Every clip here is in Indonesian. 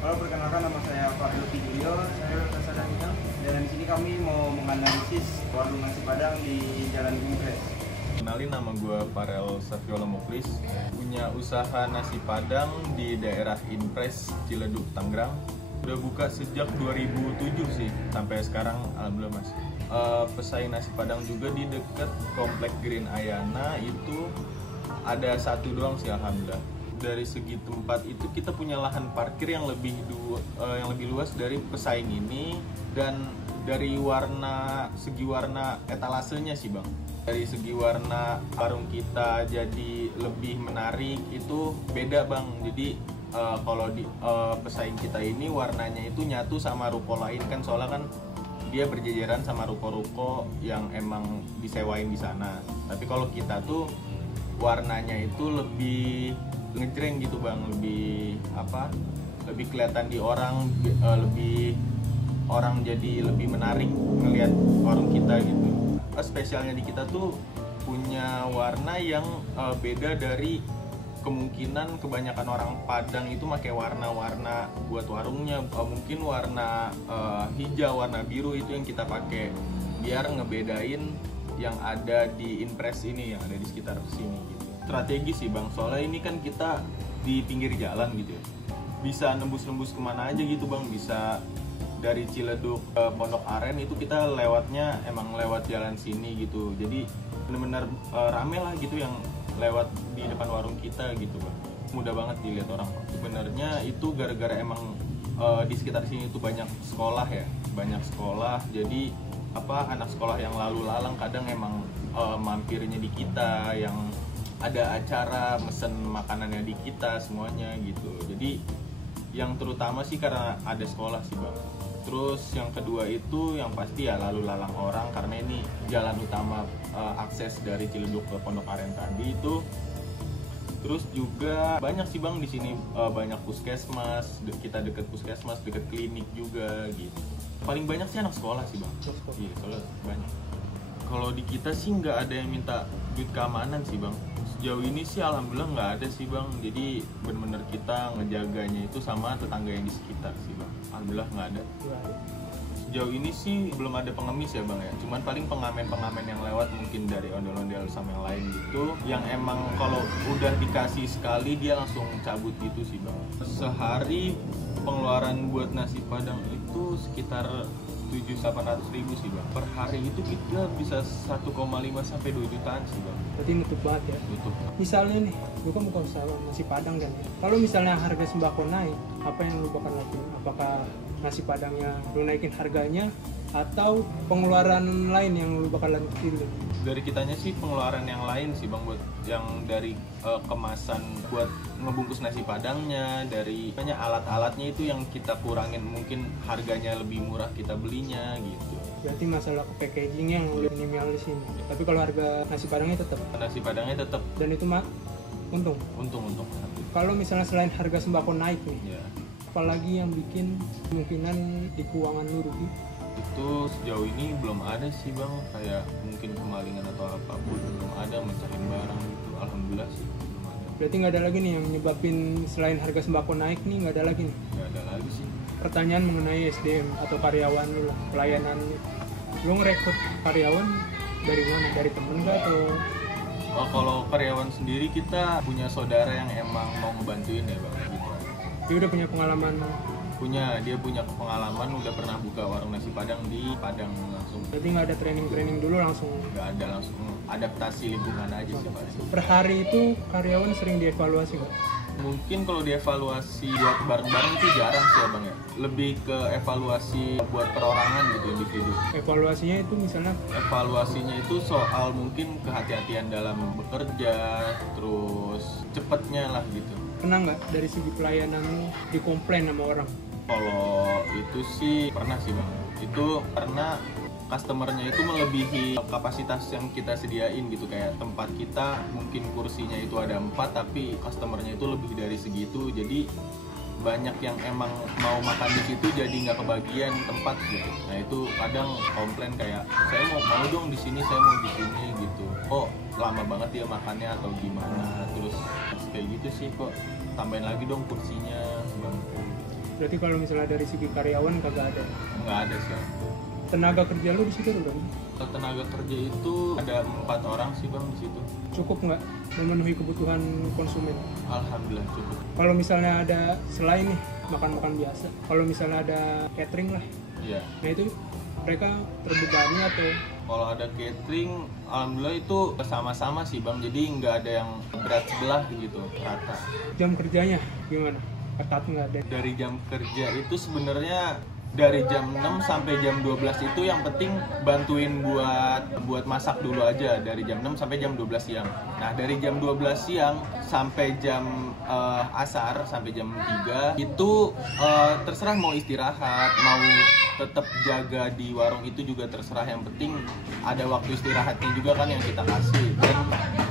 Halo, perkenalkan nama saya Fadil Fidulio, saya Kasada Minang, dan di sini kami mau menganalisis warung nasi Padang di Jalan Impres. Kenalin, nama gue Farel Safiola Muklis, punya usaha nasi Padang di daerah Impres, Ciledug, Tangerang. Udah buka sejak 2007 sih, sampai sekarang alhamdulillah mas. Pesaing nasi Padang juga di dekat Komplek Green Ayana itu ada satu doang sih alhamdulillah. Dari segi tempat itu kita punya lahan parkir yang lebih luas dari pesaing ini, dan dari segi warna etalasenya sih bang. Dari segi warna warung kita jadi lebih menarik itu beda bang. Jadi kalau di pesaing kita ini warnanya itu nyatu sama ruko lain kan, soalnya kan dia berjejeran sama ruko-ruko yang emang disewain di sana. Tapi kalau kita tuh warnanya itu lebih ngejreng gitu bang, lebih kelihatan di orang, lebih orang jadi lebih menarik ngelihat warung kita gitu. Spesialnya di kita tuh punya warna yang beda dari kemungkinan kebanyakan orang Padang itu pakai warna-warna buat warungnya. Mungkin warna hijau, warna biru itu yang kita pakai biar ngebedain yang ada di Impres ini, yang ada di sekitar sini gitu. Strategi sih bang, soalnya ini kan kita di pinggir jalan gitu ya, bisa nembus-nembus kemana aja gitu bang. Bisa dari Ciledug ke Pondok Aren itu kita lewatnya emang lewat jalan sini gitu, jadi benar-benar rame lah gitu yang lewat di depan warung kita gitu bang. Mudah banget dilihat orang. Sebenarnya itu gara-gara emang di sekitar sini itu banyak sekolah ya, banyak sekolah, jadi anak sekolah yang lalu lalang kadang emang mampirnya di kita, yang ada acara mesen makanannya di kita semuanya gitu. Jadi yang terutama sih karena ada sekolah sih bang. Terus yang kedua itu yang pasti ya lalu lalang orang, karena ini jalan utama akses dari Ciledug ke Pondok Aren tadi itu. Terus juga banyak sih bang di sini, banyak puskesmas, kita deket puskesmas, deket klinik juga gitu. Paling banyak sih anak sekolah sih bang. Iya, soalnya banyak. Kalau di kita sih nggak ada yang minta duit keamanan sih bang. Sejauh ini sih alhamdulillah nggak ada sih bang. Jadi bener-bener kita ngejaganya itu sama tetangga yang di sekitar sih bang. Alhamdulillah nggak ada. Sejauh ini sih belum ada pengemis ya bang ya. Cuman paling pengamen-pengamen yang lewat mungkin dari ondel-ondel sama yang lain gitu, yang emang kalau udah dikasih sekali dia langsung cabut gitu sih bang. Sehari pengeluaran buat nasi Padang itu sekitar 700-800 ribu sih bang. Per hari itu kita bisa 1,5 sampai 2 jutaan sih bang. Berarti nutup banget ya? Nutup. Misalnya nih, lu kan buka usaha nasi Padang kan ya? Kalau misalnya harga sembako naik, apa yang lu bakal lakuin? Apakah nasi Padangnya lu naikin harganya, atau pengeluaran lain yang lu bakalan pilih? Dari kitanya sih pengeluaran yang lain sih bang, buat yang dari kemasan buat ngebungkus nasi Padangnya, dari alat-alatnya itu yang kita kurangin, mungkin harganya lebih murah kita belinya gitu. Berarti masalah packaging yang lu minimalis ini. Tapi kalau harga nasi Padangnya tetap? Nasi Padangnya tetap. Dan itu untung? Untung. Kalau misalnya selain harga sembako naik nih, Ya. apalagi yang bikin kemungkinan di keuangan lu rugi? Itu sejauh ini belum ada sih bang, kayak mungkin kemalingan atau apapun belum ada, mencari barang gitu. Alhamdulillah sih belum ada. Berarti nggak ada lagi nih yang nyebabin selain harga sembako naik nih, nggak ada lagi nih? Nggak ada lagi sih. Pertanyaan mengenai SDM atau karyawan lu lah, pelayanan lu ngerekrut karyawan dari mana? Dari temen nggak atau? Kalau karyawan sendiri kita punya saudara yang emang mau ngebantuin ya bang gitu. Dia udah punya pengalaman? Dia punya pengalaman, udah pernah buka warung nasi Padang di Padang langsung. Berarti nggak ada training dulu langsung? Nggak ada, langsung adaptasi lingkungan aja sih pak. Per hari itu karyawan sering dievaluasi nggak? Mungkin kalau dievaluasi buat bareng-bareng itu jarang sih ya bang ya. Lebih ke evaluasi buat perorangan gitu, individu. Evaluasinya itu misalnya? Evaluasinya itu soal mungkin kehati-hatian dalam bekerja, terus cepetnya lah gitu. Pernah nggak dari segi pelayanan lu dikomplain sama orang? Kalau itu sih pernah sih bang. Itu karena customernya itu melebihi kapasitas yang kita sediain gitu. Kayak tempat kita mungkin kursinya itu ada 4, tapi customernya itu lebih dari segitu. Jadi banyak yang emang mau makan di situ jadi nggak kebagian tempat gitu. Nah itu kadang komplain kayak, saya mau dong di sini, saya mau di sini gitu. Oh lama banget dia makannya atau gimana. Terus kayak gitu sih, kok tambahin lagi dong kursinya bang. Berarti kalau misalnya dari segi karyawan kagak ada. Nggak ada sih. Tenaga kerja lu di situ udah? Tenaga kerja itu ada 4 orang sih bang di situ. Cukup nggak memenuhi kebutuhan konsumen? Alhamdulillah cukup. Kalau misalnya ada selain nih makan-makan biasa, kalau misalnya ada catering lah, Iya. nah itu mereka terbebani atau? Kalau ada catering, alhamdulillah itu sama-sama sih bang. Jadi nggak ada yang berat sebelah gitu, rata. Jam kerjanya gimana? Ketat nggak ada? Dari jam kerja itu sebenarnya dari jam 6 sampai jam 12 itu yang penting bantuin buat masak dulu aja dari jam 6 sampai jam 12 siang. Nah, dari jam 12 siang sampai jam asar sampai jam 3 itu terserah mau istirahat, mau tetap jaga di warung itu juga terserah, yang penting ada waktu istirahatnya juga kan yang kita kasih. Dan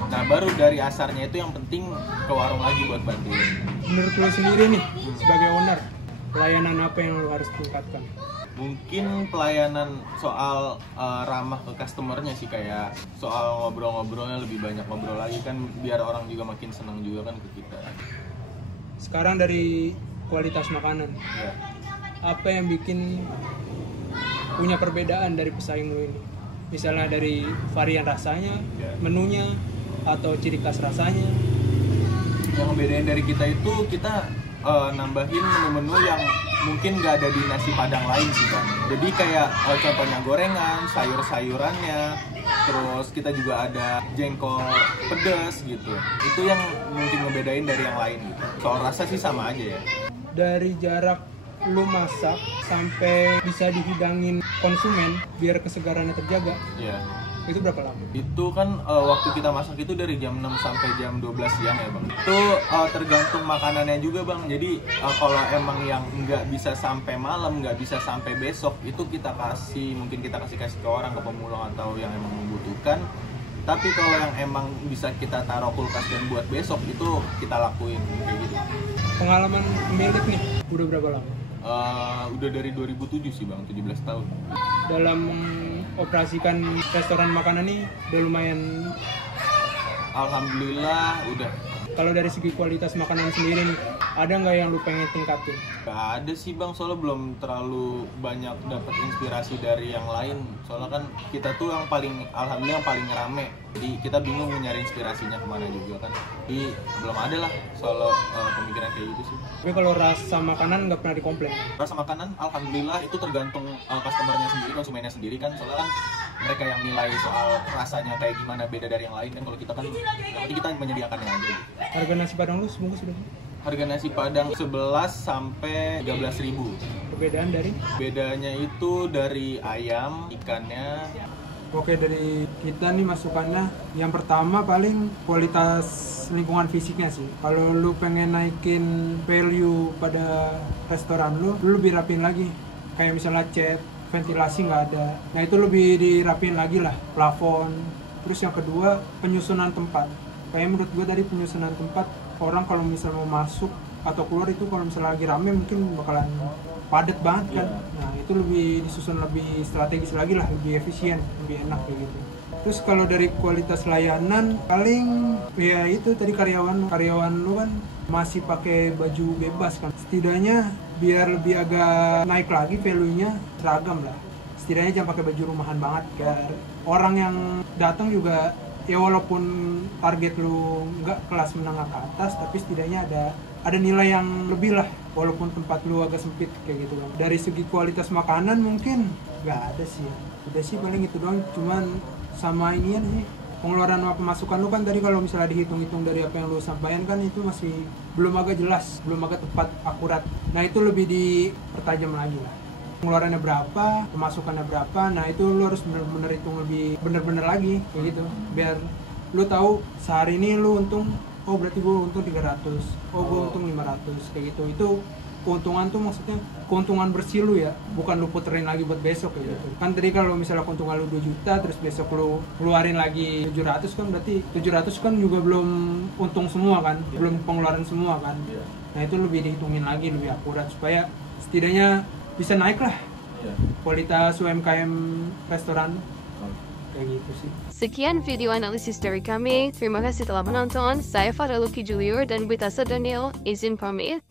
nah baru dari asarnya itu yang penting ke warung lagi buat bantuin. Menurut lo sendiri nih sebagai owner, pelayanan apa yang lo harus tingkatkan? Mungkin pelayanan soal ramah ke customernya sih, kayak soal ngobrol-ngobrolnya lebih banyak ngobrol lagi kan, biar orang juga makin senang juga kan ke kita. Sekarang dari kualitas makanan, Ya. apa yang bikin punya perbedaan dari pesaing lo ini? Misalnya dari varian rasanya, Ya. menunya, atau ciri khas rasanya? Yang bedain dari kita itu kita nambahin menu-menu yang mungkin nggak ada di nasi padang lain sih kan. Jadi kayak contohnya gorengan, sayur-sayurannya, terus kita juga ada jengkol pedas gitu. Itu yang mungkin ngebedain dari yang lain gitu. Soal rasa sih sama aja ya. Dari jarak lu masak sampai bisa dihidangin konsumen biar kesegarannya terjaga, Iya. itu berapa lama? Itu kan waktu kita masak itu dari jam 6 sampai jam 12 siang ya bang. Itu tergantung makanannya juga bang. Jadi kalau emang yang nggak bisa sampai malam, nggak bisa sampai besok, itu kita mungkin kita kasih ke orang, ke pemulung atau yang emang membutuhkan. Tapi kalau yang emang bisa kita taruh kulkas dan buat besok, itu kita lakuin kayak gitu. Pengalaman pemilik nih udah berapa lama? Udah dari 2007 sih bang, 17 tahun. Dalam operasikan restoran makanan nih udah lumayan. Alhamdulillah udah. Kalau dari segi kualitas makanan sendiri nih, ada nggak yang lu pengen tingkatin? Gak ada sih bang, soalnya belum terlalu banyak dapat inspirasi dari yang lain. Soalnya kan kita tuh yang paling, alhamdulillah yang paling rame. Jadi kita bingung nyari inspirasinya kemana juga kan. Jadi belum ada lah soal pemikiran kayak gitu sih. Tapi kalau rasa makanan nggak pernah dikomplain. Rasa makanan alhamdulillah itu tergantung customernya sendiri, konsumennya sendiri kan. Soalnya kan mereka yang nilai soal rasanya kayak gimana beda dari yang lain kan. Kalau kita kan, nanti kita menyediakannya aja gitu. Harga nasi padang lu sebungkus sudah? Harga nasi padang 11 sampai 13.000. Perbedaan dari? Bedanya itu dari ayam, ikannya. Oke, dari kita nih masukannya, yang pertama paling kualitas lingkungan fisiknya sih. Kalau lu pengen naikin value pada restoran lu lebih rapiin lagi. Kayak misalnya cat, ventilasi nggak ada. Nah itu lebih dirapiin lagi lah, plafon. Terus yang kedua, penyusunan tempat. Kayak menurut gue tadi penyusunan tempat, orang kalau misalnya mau masuk atau keluar itu kalau misalnya lagi rame mungkin bakalan padat banget kan. Nah itu lebih disusun lebih strategis lagi lah, lebih efisien, lebih enak kayak gitu. Terus kalau dari kualitas layanan paling ya itu tadi karyawan lu kan masih pakai baju bebas kan. Setidaknya biar lebih agak naik lagi value-nya, seragam lah. Setidaknya jangan pakai baju rumahan banget, biar orang yang datang juga ya walaupun target lu nggak kelas menengah ke atas, tapi setidaknya ada nilai yang lebih lah, walaupun tempat lu agak sempit kayak gitu kan. Dari segi kualitas makanan mungkin nggak ada sih ya. Udah sih paling itu doang, cuman sama inian sih pengeluaran sama pemasukan lu kan tadi kalau misalnya dihitung-hitung dari apa yang lu sampaikan kan itu masih belum agak jelas, belum agak tepat, akurat. Nah itu lebih dipertajam lagi lah. Pengeluarannya berapa, pemasukannya berapa, nah itu lu harus bener-bener hitung lebih bener-bener lagi kayak gitu. Biar lu tahu sehari ini lu untung, oh berarti gue untung 300, oh gue untung 500 kayak gitu. Itu keuntungan tuh maksudnya keuntungan bersih lu ya, bukan lu puterin lagi buat besok kayak gitu. Kan tadi kalau misalnya keuntungan lu 2 juta terus besok lu keluarin lagi 700 kan berarti 700 kan juga belum untung semua kan, belum pengeluaran semua kan. Nah itu lebih dihitungin lagi, lebih akurat supaya setidaknya bisa naik lah kualitas UMKM restoran kayak gitu sih. Sekian video analisis dari kami. Terima kasih telah menonton. Saya Farah Luki Juliur dan Witasa Daniel. Izin pamit.